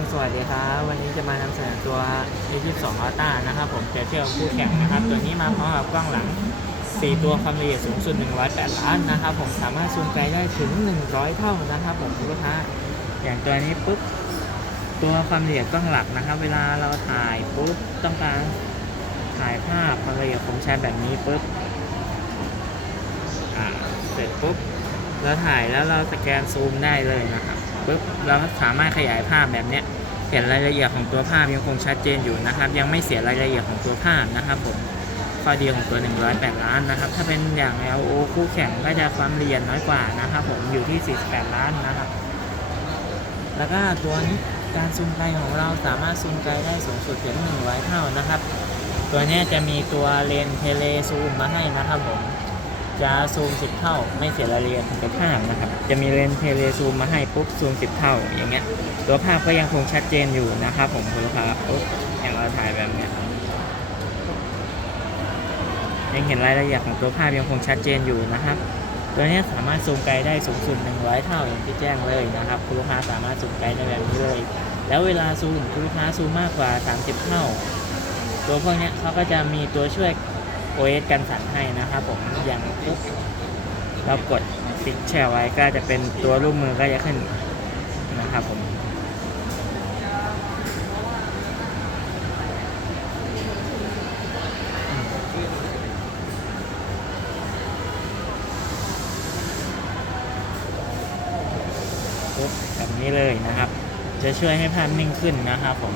มสวัสดีครับวันนี้จะมานำเสนอตัว A22 Ultra นะครับผมเปรียบเทียบคู่แข่งนะครับ ตัวนี้มาพร้อมกับกล้องหลัง 4 ตัวความละเอียดสูงสุด108ล้านนะครับ ผมสามารถซูมไกลได้ถึง 100 เท่านะครับ ผมลูกค้าอย่างตัวนี้ปุ๊บตัวความละเอียดกล้องหลักนะครับ เวลาเราถ่ายปุ๊บต้องการถ่ายภาพความละเอียดคมชัดแบบนี้ปุ๊บเสร็จปุ๊บเราถ่ายแล้วเราสแกนซูมได้เลยนะครับ ปุ๊บเราสามารถขยายภาพแบบเนี้ยเห็นรายละเอียดของตัวภาพยังคงชัดเจนอยู่นะครับ ยังไม่เสียรายละเอียดของตัวภาพนะครับผมข้อดีของตัว 108 ล้านนะครับ ถ้าเป็นอย่าง LO คู่แข่งก็จะความละเอียดน้อยกว่านะครับผมอยู่ที่ 48 ล้านนะครับ แล้วก็ตัวนี้การซูมไกลของเราสามารถซูมไกลได้สูงสุดถึง100เท่านะครับ ตัวนี้จะมีตัวเลนส์เทเลซูมมาให้นะครับผม จะซูม 10 เท่า ไม่เสียรายละเอียดของตัวภาพนะครับ จะมีเลนส์เทเลซูมมาให้ปุ๊บซูม 10 เท่า อย่างเงี้ย ตัวภาพก็ยังคงชัดเจนอยู่นะครับผมคุณลูกค้าปุ๊บอย่างเราถ่ายแบบเนี้ยยังเห็นรายละเอียดของตัวภาพยังคงชัดเจนอยู่นะครับ ตัวนี้สามารถซูมไกลได้สูงสุด 100 เท่าอย่างที่แจ้งเลยนะครับคุณลูกค้าสามารถซูมไกลได้แบบนี้เลย แล้วเวลาซูมคุณลูกค้าซูมมากกว่า 30 เท่า ตัวพวกเนี้ยเขาก็จะมีตัวช่วย OS กันสั่นให้นะครับผมอย่างปุ๊บเรากดติ๊กแชร์ไว้ก็จะเป็นตัวรูปมือก็จะขึ้นนะครับผมปุ๊บแบบนี้เลยนะครับ จะช่วยให้ภาพนิ่งขึ้นนะครับผม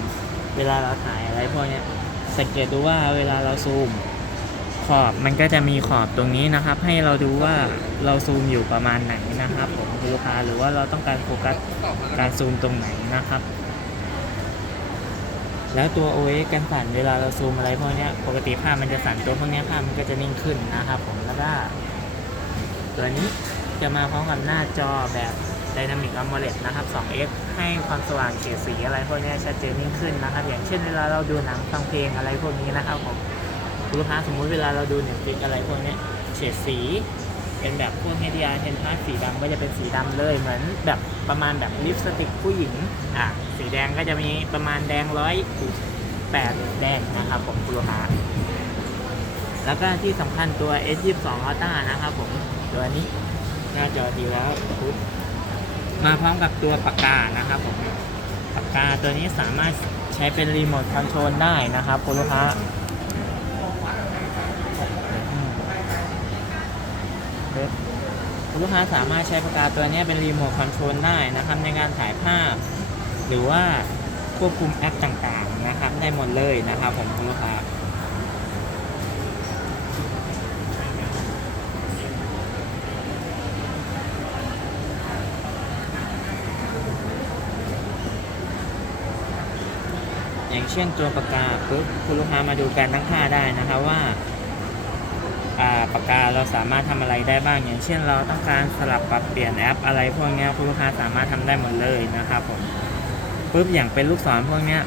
เวลาเราถ่ายอะไรพวกนี้สังเกตดูว่าเวลาเราซูม ขอบมันก็จะมีขอบตรงนี้นะครับ ให้เราดูว่าเราซูมอยู่ประมาณไหนนะครับผมคุณลูกค้าหรือว่าเราต้องการโฟกัสการซูมตรงไหนนะครับ แล้วตัว OS กันสั่นเวลาเราซูมอะไรพวกนี้ปกติภาพมันจะสั่นตัวพวกนี้ภาพมันก็จะนิ่งขึ้นนะครับ ผมแล้วก็ตัวนี้จะมาพร้อมกับหน้าจอแบบ Dynamic AMOLED นะครับ 2x ให้ความสว่างเฉดสีอะไรพวกนี้ชัดเจนยิ่งขึ้นนะครับ อย่างเช่นเวลาเราดูหนังฟังเพลงอะไรพวกนี้นะครับผม คุณลูกค้าสมมุติเวลาเราดูเน็ตฟลิกอะไรพวกนี้เฉดสี เป็นแบบพวก HDR 10 plus สีดำก็จะเป็นสีดำเลยเหมือนแบบประมาณแบบลิปสติกผู้หญิงอะสีแดงก็จะมีประมาณแดงร้อยแปดแดงนะครับผมคุณลูกค้าแล้วก็ที่สำคัญตัว S22 Ultra นะครับผมตัวนี้หน้าจอดีแล้วปุ๊บมาพร้อมกับตัวปากกานะครับผมปากกาตัวนี้สามารถใช้เป็นรีโมทคอนโทรลได้นะครับคุณลูกค้า คุณลูกค้าสามารถใช้ปากกาตัวนี้เป็นรีโมทคอนโทรลได้นะครับ ในการถ่ายภาพ หรือว่าควบคุมแอปต่างๆนะครับ ได้หมดเลยนะครับ ผมคุณลูกค้าอย่างเช่นตัวปากกาปุ๊บคุณลูกค้ามาดูการตั้งค่าได้นะครับว่า ปากกาเราสามารถทำอะไรได้บ้าง อย่างเช่นเราต้องการสลับปรับเปลี่ยนแอป อะไรพวกนี้คุณลูกค้าสามารถทำได้หมดเลยนะครับผมปุ๊บอย่างเป็นลูกศรพวกนี้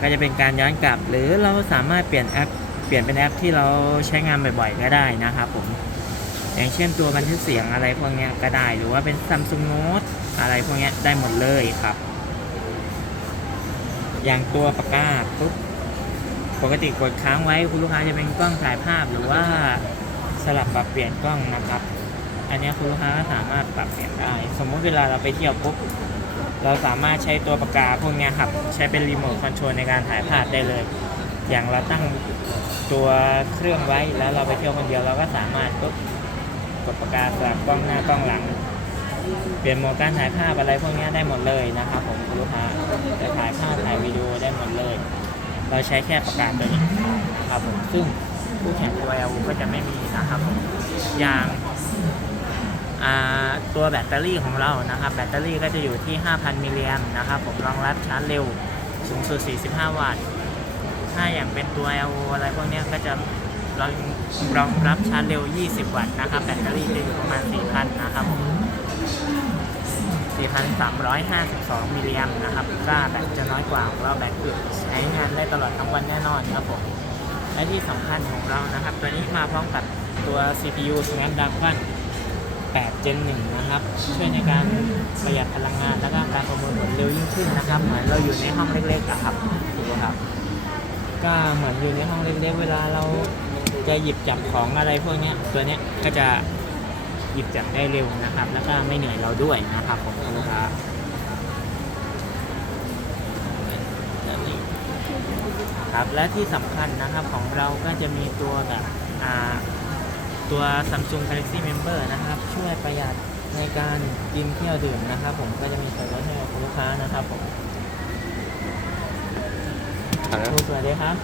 ก็จะเป็นการย้อนกลับ หรือเราสามารถเปลี่ยนแอปเปลี่ยนเป็นแอปที่เราใช้งานบ่อยๆ ก็ได้นะครับผมอย่างเช่นตัวบันทึกเสียงอะไรพวกนี้ก็ได้ หรือว่าเป็น Samsung Note อะไรพวกนี้ได้หมดเลยครับ อย่างตัวปากกาปุ๊บปกติกดค้างไว้คุณลูกค้าจะเป็นกล้องถ่ายภาพหรือว่า สลับปรับเปลี่ยนกล้องนะครับ อันนี้คุณลูกค้าสามารถปรับเปลี่ยนได้ สมมุติเวลาเราไปเที่ยวปุ๊บเราสามารถใช้ตัวปากกาพวกนี้ครับ ใช้เป็นรีโมทคอนโทรลในการถ่ายภาพได้เลย อย่างเราตั้งตัวเครื่องไว้แล้วเราไปเที่ยวคนเดียวเราก็สามารถปุ๊บกดปากกาสลับกล้องหน้ากล้องหลัง เปลี่ยนโหมดการถ่ายภาพอะไรพวกนี้ได้หมดเลยนะครับผมคุณลูกค้าจะถ่ายภาพถ่ายวิดีโอได้หมดเลย เราใช้แค่ปากกาตัวนี้นะครับผมซึ่ง คู่แข่งตัว L ก็จะไม่มีนะครับผมอย่างตัวแบตเตอรี่ของเรานะครับแบตเตอรี่ก็จะอยู่ที่ 5,000 มิลลิแอมป์นะครับผมรองรับชาร์จเร็วสูงสุด 45 วัตต์ ถ้าอย่างเป็นตัว L อะไรพวกนี้ก็จะรองรองรับชาร์จเร็ว 20 วัตต์นะครับแบตเตอรี่จะอยู่ประมาณ 4,000 นะครับผม4,352 มิลลิแอมป์นะครับก็แบตจะน้อยกว่าของเราแบตอึดใช้งานได้ตลอดทั้งวันแน่นอนครับผม และที่สำคัญของเรานะครับ ตัวนี้มาพร้อมกับตัว CPU Snapdragon 8 Gen 1 นะครับ ช่วยในการประหยัดพลังงาน แล้วก็การประมวลผลเร็วยิ่งขึ้นนะครับ เหมือนเราอยู่ในห้องเล็กๆอะครับถูกไหมครับ ก็เหมือนอยู่ในห้องเล็กๆ เวลาเราจะหยิบจับของอะไรพวกนี้ตัวนี้ก็จะหยิบจับได้เร็วนะครับ แล้วก็ไม่เหนื่อยเราด้วยนะครับผมคุณลูกค้า ครับและที่สำคัญนะครับของเราก็จะมีตัวแบบอ่าตัว Samsung Galaxy Member นะครับ ช่วยประหยัดในการกินเที่ยวดื่มนะครับ ผมก็จะมีส่วนลดให้กับคุณลูกค้านะครับผมครับสวัสดีครับ